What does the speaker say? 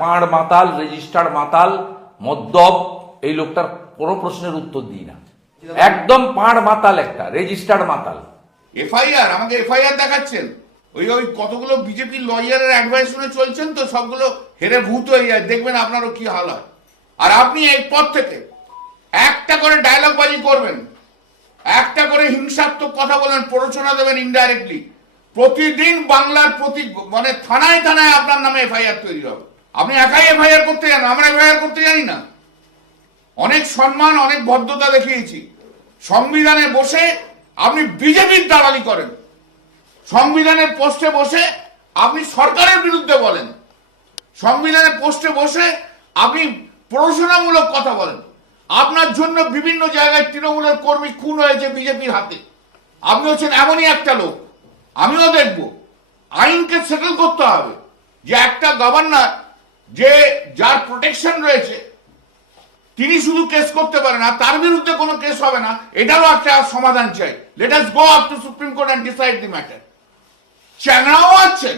পাঁড় মাতাল রেজিস্টার্ড মাতাল, মদ্যপ, এই লোকটার কোনো প্রশ্নের উত্তর দিই না। একদম পাঁড় মাতাল একটা রেজিস্টার্ড মাতাল। এফআইআর, আমাকে এফআইআর দেখাচ্ছেন? ওই ওই কতগুলো বিজেপি লয়ারের অ্যাডভাইস শুনে চলছেন তো, সবগুলো হেরে ভূত হয়ে যায়। দেখবেন আপনারও কি হাল হয়। আর আপনি এই পথ থেকে একটা করে ডায়লগ বাজি করবেন। একটা করে হিংসাত্মক কথা বলেন প্ররোচনা দেবেন ইনডাইরেক্টলি প্রতিদিন বাংলার প্রতি মানে থানায় থানায় আপনার নামে এফআইআর তৈরি হবে। আপনি একাই এফআইআর করতে জানেন, আমরা এফআইআর করতে জানি না। অনেক সম্মান, অনেক ভদ্রতা দেখিয়েছি। সংবিধানে বসে আপনি বিজেপির দালালি করেন। সংবিধানের পোস্টে বসে আপনি সরকারের বিরুদ্ধে বলেন। সংবিধানের পোস্টে বসে আপনি প্ররোচনামূলক কথা বলেন। আপনার জন্য বিভিন্ন জায়গায় তৃণমূলের কর্মী খুন হয়েছে বিজেপির হাতে। আপনি হচ্ছেন এমনই একটা লোক। আমিও দেখব। আইনকে সেটেল করতে হবে যে একটা গভর্নর যে যার প্রোটেকশন রয়েছে, তিনি শুধু কেস করতে পারে না, তার বিরুদ্ধে কোনো কেস হবে না, এটারও একটা সমাধান চাই। Let us go up to supreme court and decide the matter চ্যাংরাও আছেন